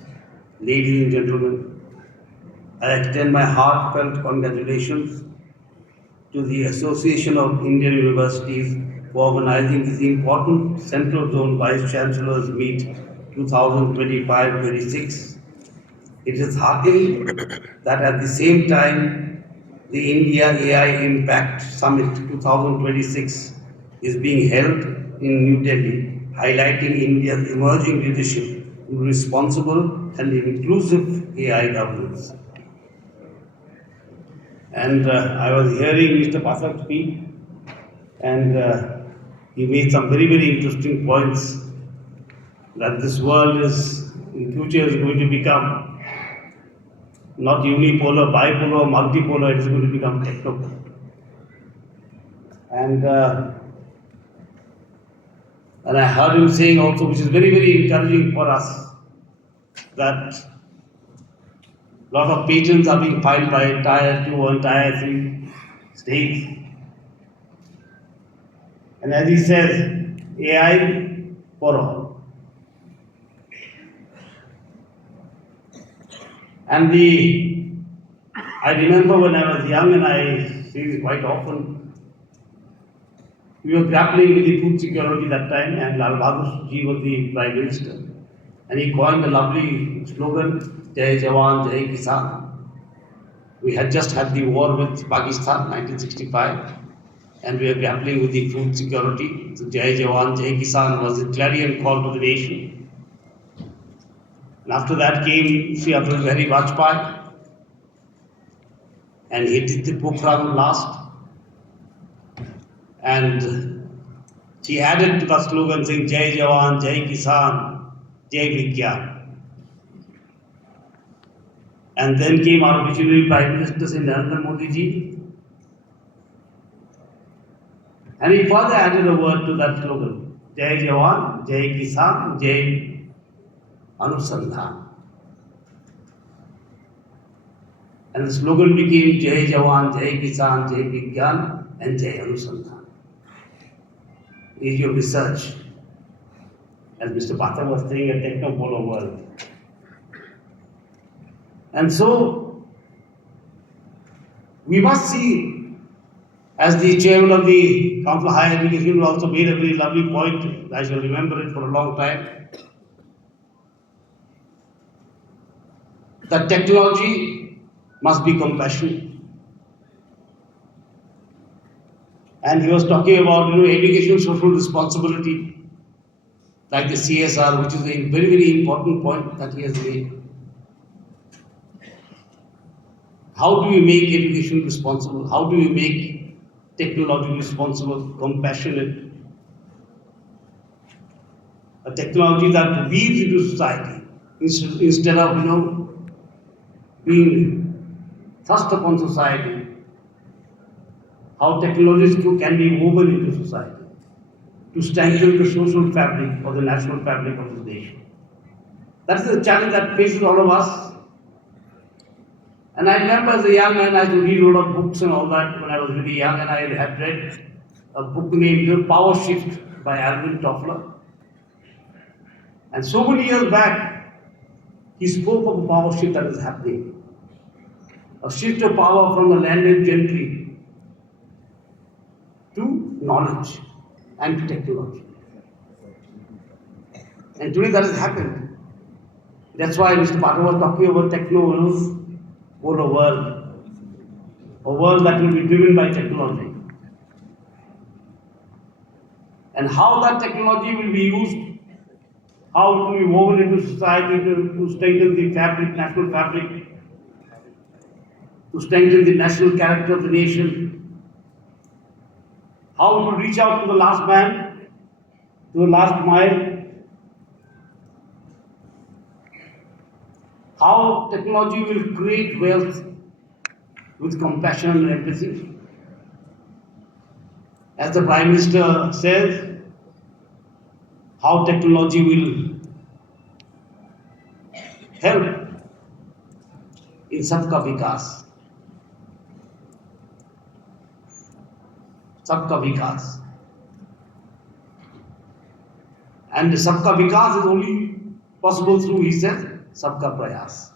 ladies and gentlemen, I extend my heartfelt congratulations to the Association of Indian Universities for organizing this important Central Zone Vice-Chancellors Meet 2025-26. It is heartening that at the same time, the India AI Impact Summit 2026 is being held in New Delhi, highlighting India's emerging leadership in responsible and inclusive AI governance. And I was hearing Mr. Pathak speak, and he made some very, very interesting points that this world is, in future, is going to become not unipolar, bipolar, multipolar, it is going to become technopolar. And I heard him saying also, which is very, very encouraging for us, that a lot of patents are being filed by Tier 2 and Tier 3 states. And as he says, AI for all. And I remember when I was young, and I say this quite often, we were grappling with the food security that time, and Lal Bahadur Ji was the Prime Minister. And he coined a lovely slogan, Jai Jawan, Jai Kisan. We had just had the war with Pakistan, 1965, and we were grappling with the food security. So Jai Jawan, Jai Kisan was a clarion call to the nation. And after that came Sri Atal Bihari Vajpayee, and he did the Pokhran blast. And he added to the slogan saying Jai Jawan, Jai Kisan, Jai Vigyan. And then came our visionary Prime Minister Sri Narendra Modi ji. And he further added a word to that slogan, Jai Jawan, Jai Kisan, Jai Anusandhan. And the slogan became Jai Jawan, Jai Kisan, Jai Vigyan, and Jai Anusandhan. Age of research, as Mr. Pathak was saying, a technopolar world. And so, we must see, as the chairman of the Council of Higher Education also made a very lovely point, I shall remember it for a long time, that technology must be compassionate. And he was talking about education social responsibility, like the CSR, which is a very, very important point that he has made. How do we make education responsible? How do we make technology responsible, compassionate? A technology that weaves into society instead of being thrust upon society. How technologies can be woven into society to strengthen the social fabric or the national fabric of the nation. That's the challenge that faces all of us. And I remember as a young man, I used to read a lot of books and all that when I was really young, and I had read a book named Power Shift by Alvin Toffler. And so many years back, he spoke of a power shift that is happening. A shift of power from the landed gentry to knowledge and to technology. And today that has happened. That's why Mr. Pathak was talking about techno-polar world, a world that will be driven by technology. And how that technology will be used, how it will be woven into society to strengthen the fabric, national fabric, to strengthen the national character of the nation, how it will reach out to the last man, to the last mile, how technology will create wealth with compassion and empathy. As the Prime Minister says, how technology will help in Sabka Vikas. Sabka Vikas. And Sabka Vikas is only possible through, he says, Sabka Prayas.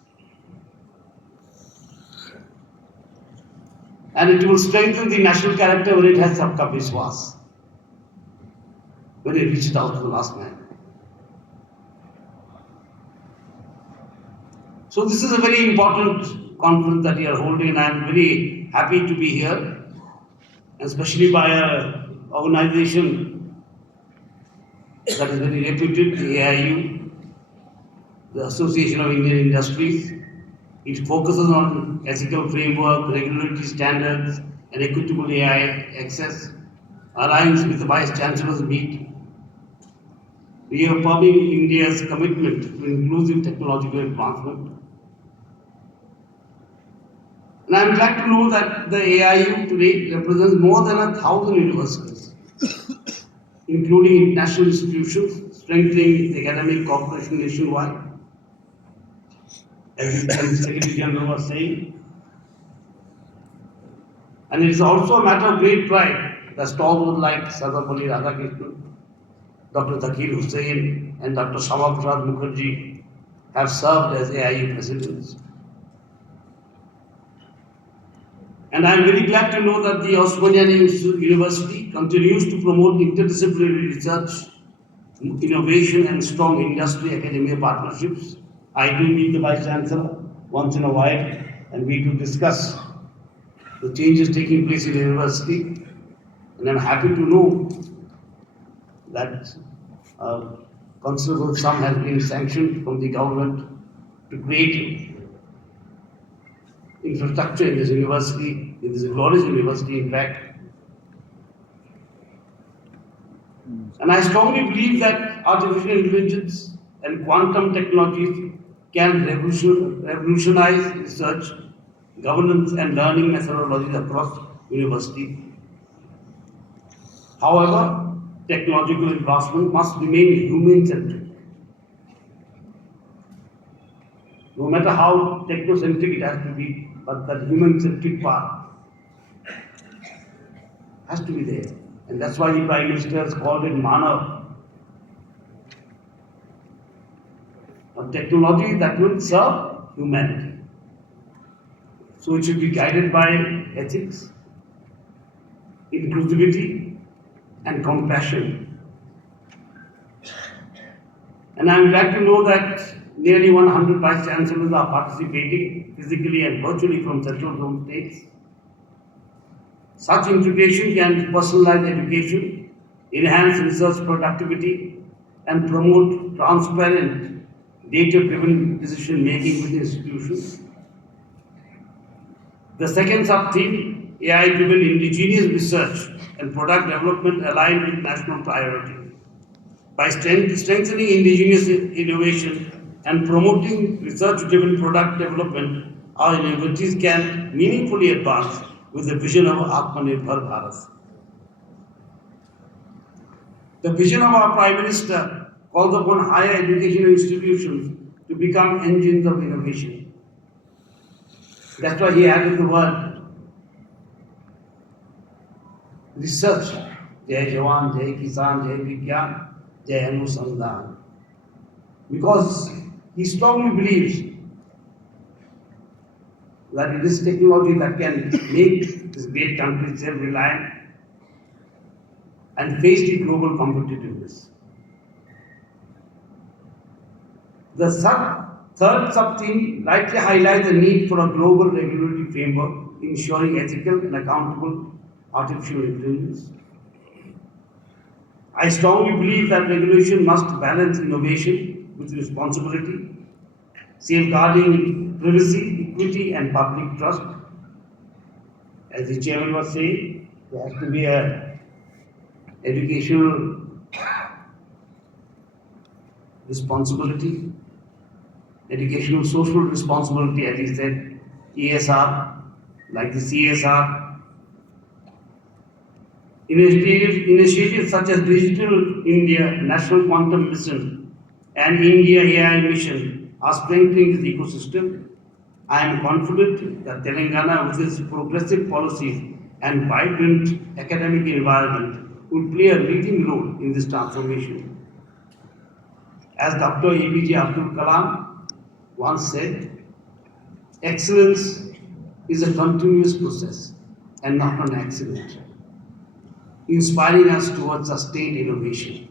And it will strengthen the national character when it has Sabka Vishwas, when it reaches out to the last man. So this is a very important conference that we are holding, and I am very happy to be here, especially by an organization that is very reputed, the AIU, the Association of Indian Industries. It focuses on ethical framework, regulatory standards, and equitable AI access, aligns with the Vice-Chancellors meet, reaffirming India's commitment to inclusive technological advancement. And I am glad to know that the AIU today represents more than 1,000 universities, including international institutions, strengthening the academic cooperation nationwide, as the Secretary General was saying. And it is also a matter of great pride that stalwarts like Sarvapalli Radhakrishnan, Dr. Zakir Hussain, and Dr. Shama Prasad Mukherjee have served as AIU presidents. And I am very glad to know that the Osmania University continues to promote interdisciplinary research, innovation, and strong industry-academia partnerships. I do meet the Vice-Chancellor once in a while, and we do discuss the changes taking place in the university. And I am happy to know that a considerable sum has been sanctioned from the government to create infrastructure in this university, in this glorious university, in fact. And I strongly believe that artificial intelligence and quantum technologies can revolutionize research, governance, and learning methodologies across universities. However, technological advancement must remain human-centric. No matter how technocentric it has to be, but that human-centric part has to be there. And that's why the Prime Minister has called it Manav. A technology that will serve humanity. So it should be guided by ethics, inclusivity, and compassion. And I am glad to know that nearly 100 Vice-Chancellors are participating physically and virtually from central zone states. Such integration can personalize education, enhance research productivity, and promote transparent, data-driven decision-making within institutions. The second sub-theme, AI-driven indigenous research and product development aligned with national priorities. By strengthening indigenous innovation and promoting research-driven product development, our universities can meaningfully advance with the vision of Atmanirbhar Bharat. The vision of our Prime Minister calls upon higher education institutions to become engines of innovation. That's why he added the word research. Jai Jawan, Jai Kisan, Jai Vigyan, Jai Anusandhan. Because he strongly believes that it is technology that can make this great country self-reliant and face the global competitiveness. The third sub-theme rightly highlights the need for a global regulatory framework ensuring ethical and accountable artificial intelligence. I strongly believe that regulation must balance innovation with responsibility, safeguarding privacy, equity, and public trust. As the chairman was saying, there has to be an educational responsibility, educational social responsibility, as he said, ESR, like the CSR. Initiatives such as Digital India, National Quantum Mission, and India AI Mission are strengthening this ecosystem. I am confident that Telangana, with its progressive policies and vibrant academic environment will play a leading role in this transformation. As Dr. APJ Abdul Kalam once said, excellence is a continuous process and not an accident, inspiring us towards sustained innovation.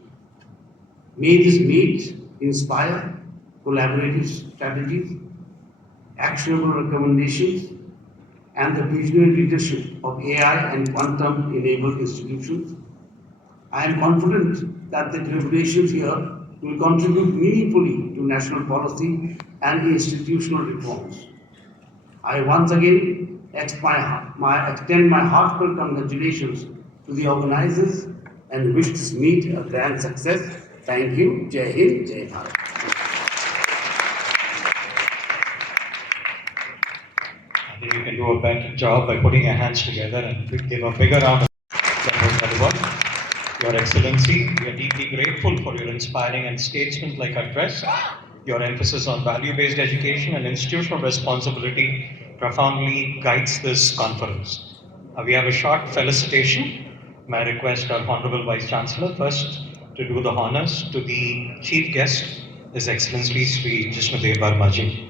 May this meet inspire collaborative strategies, actionable recommendations, and the visionary leadership of AI and quantum-enabled institutions. I am confident that the deliberations here will contribute meaningfully to national policy and institutional reforms. I once again extend my heartfelt congratulations to the organizers and wish this meet a grand success. Thank you. Jai Hind, Jai Bharat. I think you can do a better job by putting your hands together and give a bigger round of applause. Your Excellency, we are deeply grateful for your inspiring and statesman-like address. Your emphasis on value-based education and institutional responsibility profoundly guides this conference. We have a short felicitation. May I request our Honorable Vice-Chancellor first to do the honors to the chief guest, His Excellency SriJishnu Varma ji.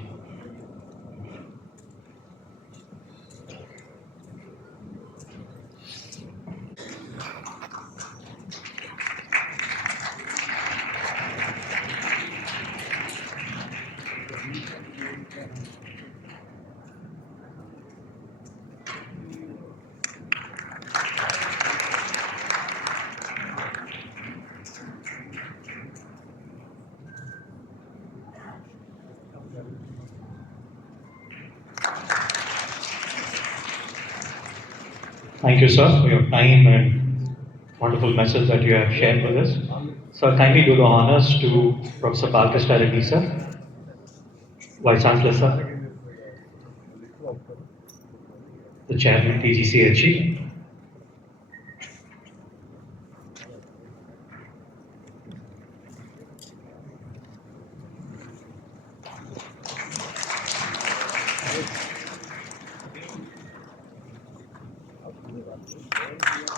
Thank you, sir, for your time and wonderful message that you have shared with us. Sir, kindly do the honors to Professor Balkishna Reddy, sir, Vice Chancellor, sir, the Chairman, TGCHE.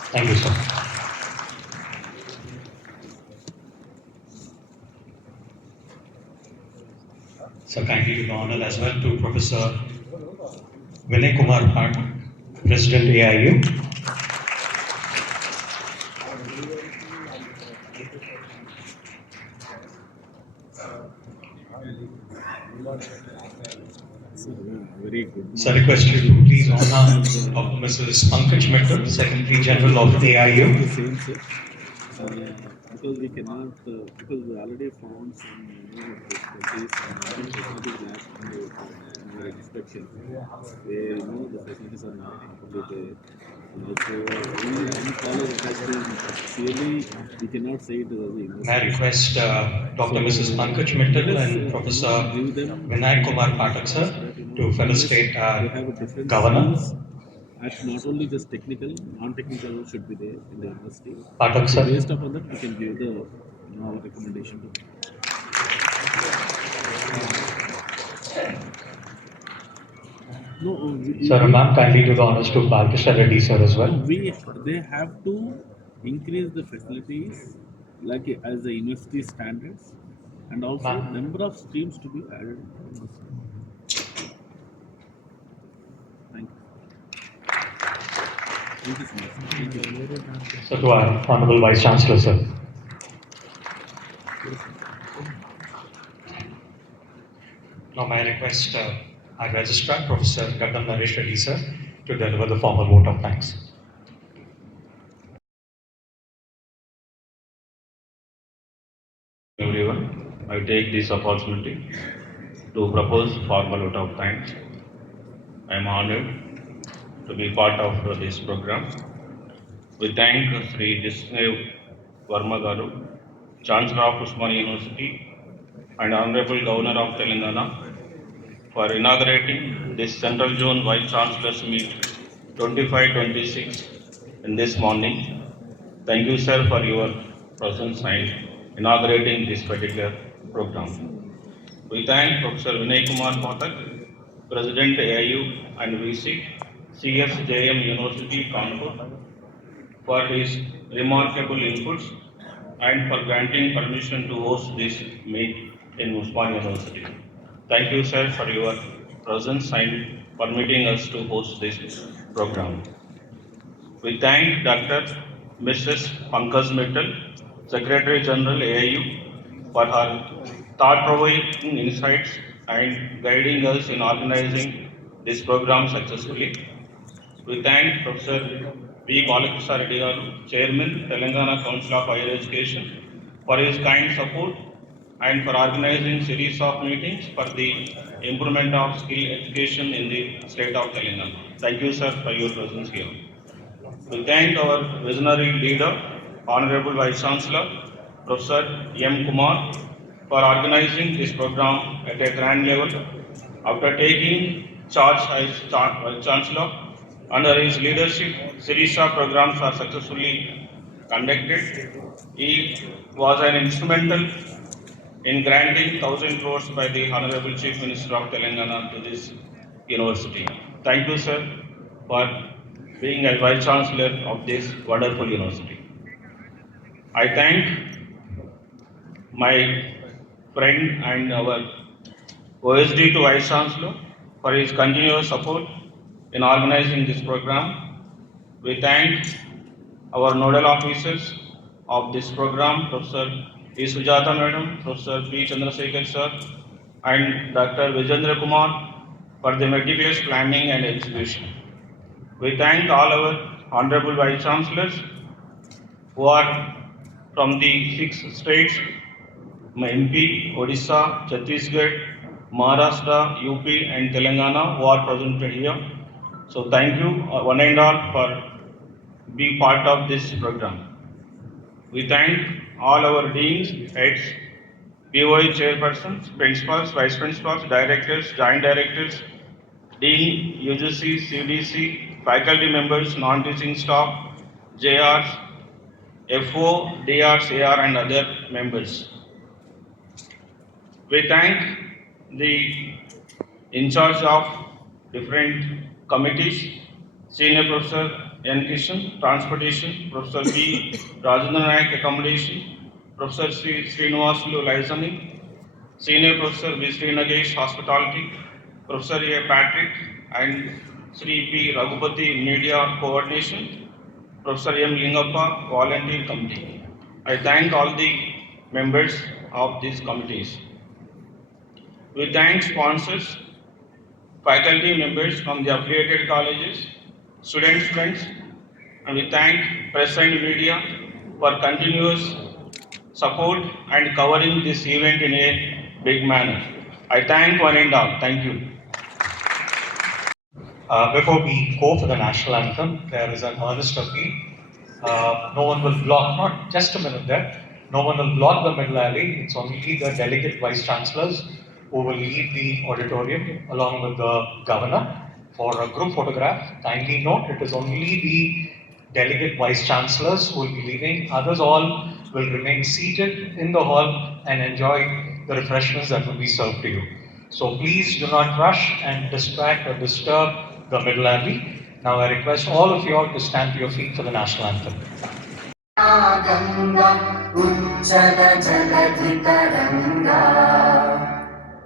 Thank you, sir. So kindly do the honor as well to Professor Vinay Kumar Pathak, President AIU. Very good. So I request you to please honor Dr. Mrs. Pankaj Mittal, Secretary General of AIU. The same, sir. Because we cannot, because we already found some facilities and labs in the inspection where the facilities are not completely there. So any college attached clearly we cannot say it as a university. May I request Dr. Mrs. Pankaj Mittal and Professor Vinay Kumar Pathak, sir, to felicitate our Governor. At not only just technical, non-technical should be there in the university. Pathak, sir. Based upon that, we can give the our recommendation to them. No, Sir, ma'am, kindly do the honors to Balkishna Reddy, sir, as well. They have to increase the facilities like as the university standards, and also number of streams to be added. Thank you. Thank you so much. Thank you. So to our Honorable Vice Chancellor, sir. Now may I request our Registrar, Professor Gaddam Naresh Reddy, sir, to deliver the formal vote of thanks. Everyone, I take this opportunity to propose formal vote of thanks. I am honored to be part of this program. We thank SriJishnu Varma Garu, Chancellor of Usmania University, and Honorable Governor of Telangana for inaugurating this Central Zone Vice Chancellors Meet 25-26 in this morning. Thank you, sir, for your presence and inaugurating this particular program. We thank Professor Vinay Kumar Pathak, President AIU and VC, CSJM University, Kanpur, for his remarkable inputs and for granting permission to host this meet in Usman University. Thank you, sir, for your presence and permitting us to host this program. We thank Dr. Mrs. Pankaj Mittal, Secretary General AIU, for her thought-provoking insights and guiding us in organizing this program successfully. We thank Professor V. Balakrishna Reddy Garu, Chairman, Telangana Council of Higher Education, for his kind support and for organizing series of meetings for the improvement of skill education in the state of Telangana. Thank you, sir, for your presence here. We thank our visionary leader, Honorable Vice-Chancellor, Professor M. Kumar, for organizing this program at a grand level. After taking charge as Vice-Chancellor, under his leadership, series of programs are successfully conducted. He was an instrumental in granting 1,000 crores by the Honorable Chief Minister of Telangana to this university. Thank you, sir, for being a Vice Chancellor of this wonderful university. I thank my friend and our OSD to Vice Chancellor for his continuous support in organizing this program. We thank our nodal officers of this program, Professor E. Sujata Madam, Professor P. Chandrasekhar Sir, and Dr. Vijendra Kumar for the meticulous planning and execution. We thank all our Honorable Vice Chancellors who are from the 6 states, MP, Odisha, Chhattisgarh, Maharashtra, UP and Telangana who are presented here. So thank you one and all for being part of this program. We thank all our deans, heads, POI chairpersons, principals, vice principals, directors, joint directors, dean, UGC, CDC, faculty members, non-teaching staff, JRs, FO, DRs, AR and other members. We thank the in charge of different committees, Senior Professor N. Kishan, Transportation, Professor B. Rajendra Nayak, Accommodation, Professor C. Srinivasulu, Licensing, Senior Professor V. Sri Nagesh, Hospitality, Professor A. Patrick, and Sri P. Raghupati, Media Coordination, Professor M. Lingappa, Volunteer Committee. I thank all the members of these committees. We thank sponsors, faculty members from the affiliated colleges, students, friends, and we thank press and media for continuous support and covering this event in a big manner. I thank one and all. Thank you. Before we go for the national anthem, there is an earnest appeal. No one will block, not just a minute there, no one will block the middle alley. It's only the delegate vice chancellors who will leave the auditorium along with the governor for a group photograph. Kindly note, it is only the delegate vice chancellors who will be leaving. Others all will remain seated in the hall and enjoy the refreshments that will be served to you. So please do not rush and distract or disturb the middle alley. Now I request all of you all to stand to your feet for the national anthem.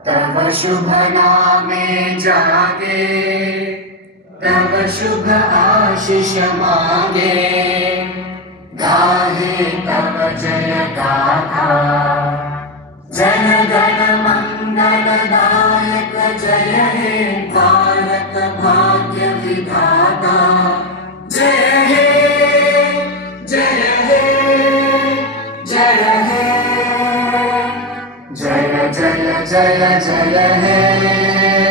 तव शुभ नामे जागे, तव शुभ आशीष मांगे, गाहे तव जय गाथा। जन गण मंगल दायक जय हे भारत भाग्य विधाता। जय हे जय हे जय हे जय जय जय जय हे।